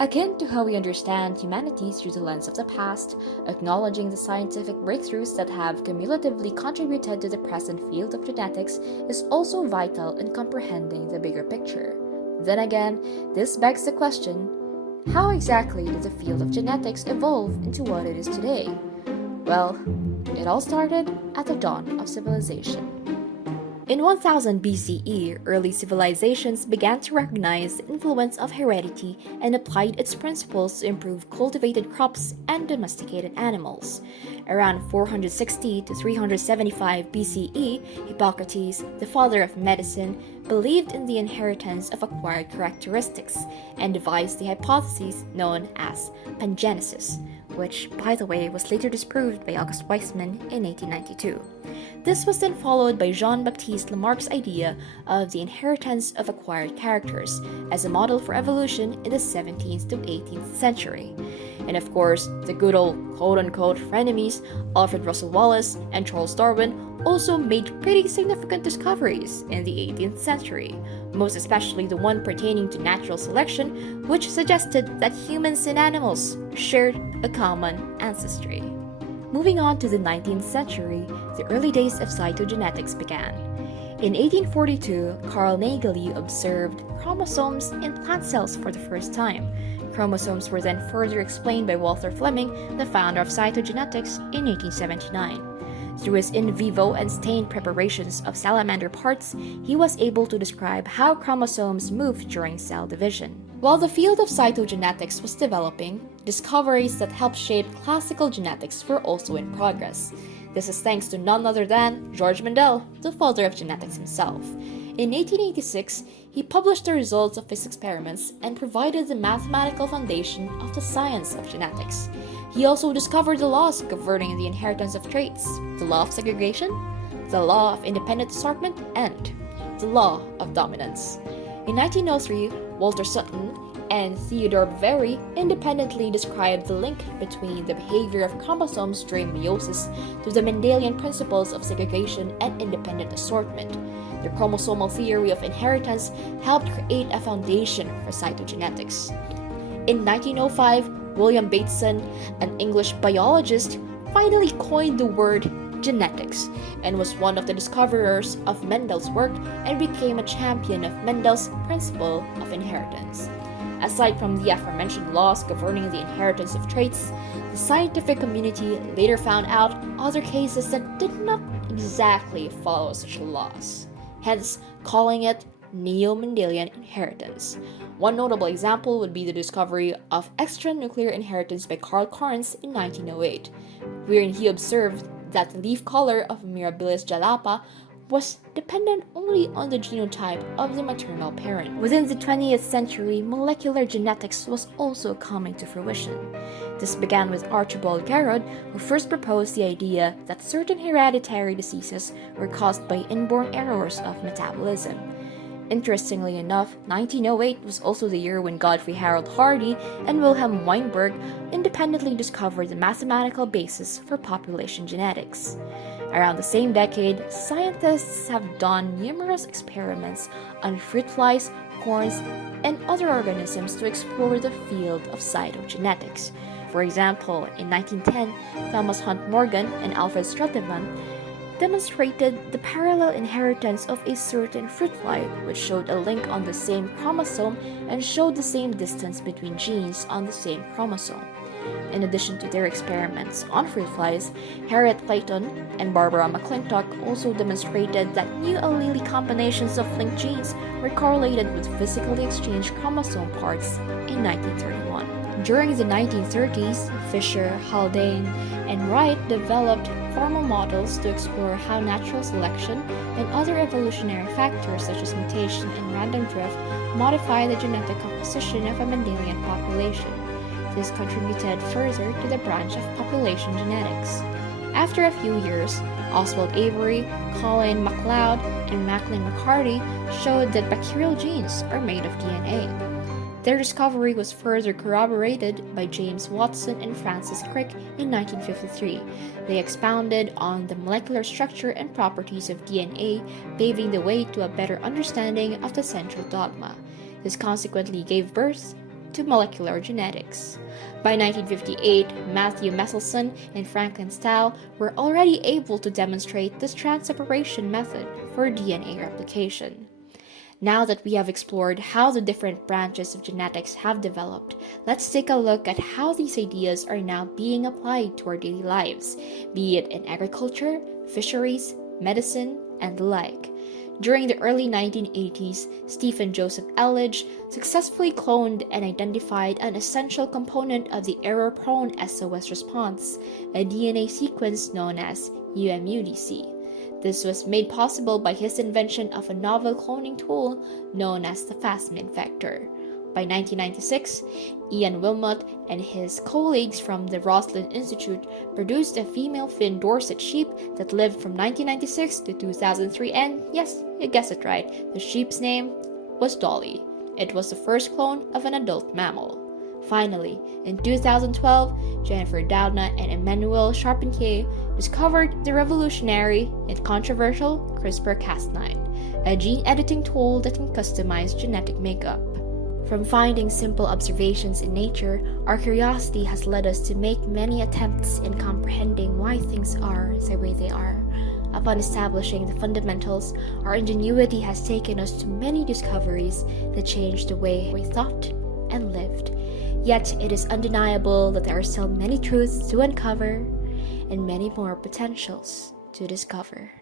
Akin to how we understand humanity through the lens of the past, acknowledging the scientific breakthroughs that have cumulatively contributed to the present field of genetics is also vital in comprehending the bigger picture. Then again, this begs the question, how exactly did the field of genetics evolve into what it is today? Well, it all started at the dawn of civilization. In 1000 BCE, early civilizations began to recognize the influence of heredity and applied its principles to improve cultivated crops and domesticated animals. Around 460 to 375 BCE, Hippocrates, the father of medicine, believed in the inheritance of acquired characteristics and devised the hypothesis known as pangenesis, which, by the way, was later disproved by August Weismann in 1892. This was then followed by Jean-Baptiste Lamarck's idea of the inheritance of acquired characters as a model for evolution in the 17th to 18th century. And of course, the good old quote-unquote frenemies, Alfred Russel Wallace and Charles Darwin, also made pretty significant discoveries in the 18th century, most especially the one pertaining to natural selection, which suggested that humans and animals shared a common ancestry. Moving on to the 19th century, the early days of cytogenetics began. In 1842, Carl Naegeli observed chromosomes in plant cells for the first time. Chromosomes were then further explained by Walter Fleming, the founder of cytogenetics, in 1879. Through his in vivo and stained preparations of salamander parts, he was able to describe how chromosomes move during cell division. While the field of cytogenetics was developing, discoveries that helped shape classical genetics were also in progress. This is thanks to none other than George Mendel, the father of genetics himself. In 1886, he published the results of his experiments and provided the mathematical foundation of the science of genetics. He also discovered the laws governing the inheritance of traits, the law of segregation, the law of independent assortment, and the law of dominance. In 1903, Walter Sutton and Theodore Very independently described the link between the behavior of chromosomes during meiosis to the Mendelian principles of segregation and independent assortment. The chromosomal theory of inheritance helped create a foundation for cytogenetics. In 1905, William Bateson, an English biologist, finally coined the word genetics and was one of the discoverers of Mendel's work and became a champion of Mendel's principle of inheritance. Aside from the aforementioned laws governing the inheritance of traits, the scientific community later found out other cases that did not exactly follow such laws, hence calling it neo-Mendelian inheritance. One notable example would be the discovery of extranuclear inheritance by Karl Carnes in 1908, wherein he observed that the leaf color of Mirabilis jalapa was dependent only on the genotype of the maternal parent. Within the 20th century, molecular genetics was also coming to fruition. This began with Archibald Garrod, who first proposed the idea that certain hereditary diseases were caused by inborn errors of metabolism. Interestingly enough, 1908 was also the year when Godfrey Harold Hardy and Wilhelm Weinberg independently discovered the mathematical basis for population genetics. Around the same decade, scientists have done numerous experiments on fruit flies, corns, and other organisms to explore the field of cytogenetics. For example, in 1910, Thomas Hunt Morgan and Alfred Strothmann demonstrated the parallel inheritance of a certain fruit fly, which showed a link on the same chromosome and showed the same distance between genes on the same chromosome. In addition to their experiments on fruit flies, Harriet Clayton and Barbara McClintock also demonstrated that new allele combinations of linked genes were correlated with physically exchanged chromosome parts in 1931. During the 1930s, Fisher, Haldane, and Wright developed formal models to explore how natural selection and other evolutionary factors such as mutation and random drift modify the genetic composition of a Mendelian population. This contributed further to the branch of population genetics. After a few years, Oswald Avery, Colin MacLeod, and Macklin McCarty showed that bacterial genes are made of DNA. Their discovery was further corroborated by James Watson and Francis Crick in 1953. They expounded on the molecular structure and properties of DNA, paving the way to a better understanding of the central dogma. This consequently gave birth to molecular genetics. By 1958, Matthew Meselson and Franklin Stahl were already able to demonstrate the strand separation method for DNA replication. Now that we have explored how the different branches of genetics have developed, let's take a look at how these ideas are now being applied to our daily lives, be it in agriculture, fisheries, medicine, and the like. During the early 1980s, Stephen Joseph Elledge successfully cloned and identified an essential component of the error-prone SOS response, a DNA sequence known as UMUDC. This was made possible by his invention of a novel cloning tool known as the Phasmid vector. By 1996, Ian Wilmot and his colleagues from the Roslin Institute produced a female Finn Dorset sheep that lived from 1996 to 2003, and yes, you guessed it right, the sheep's name was Dolly. It was the first clone of an adult mammal. Finally, in 2012, Jennifer Doudna and Emmanuel Charpentier discovered the revolutionary yet controversial CRISPR-Cas9, a gene editing tool that can customize genetic makeup. From finding simple observations in nature, our curiosity has led us to make many attempts in comprehending why things are the way they are. Upon establishing the fundamentals, our ingenuity has taken us to many discoveries that changed the way we thought and lived. Yet it is undeniable that there are still many truths to uncover and many more potentials to discover.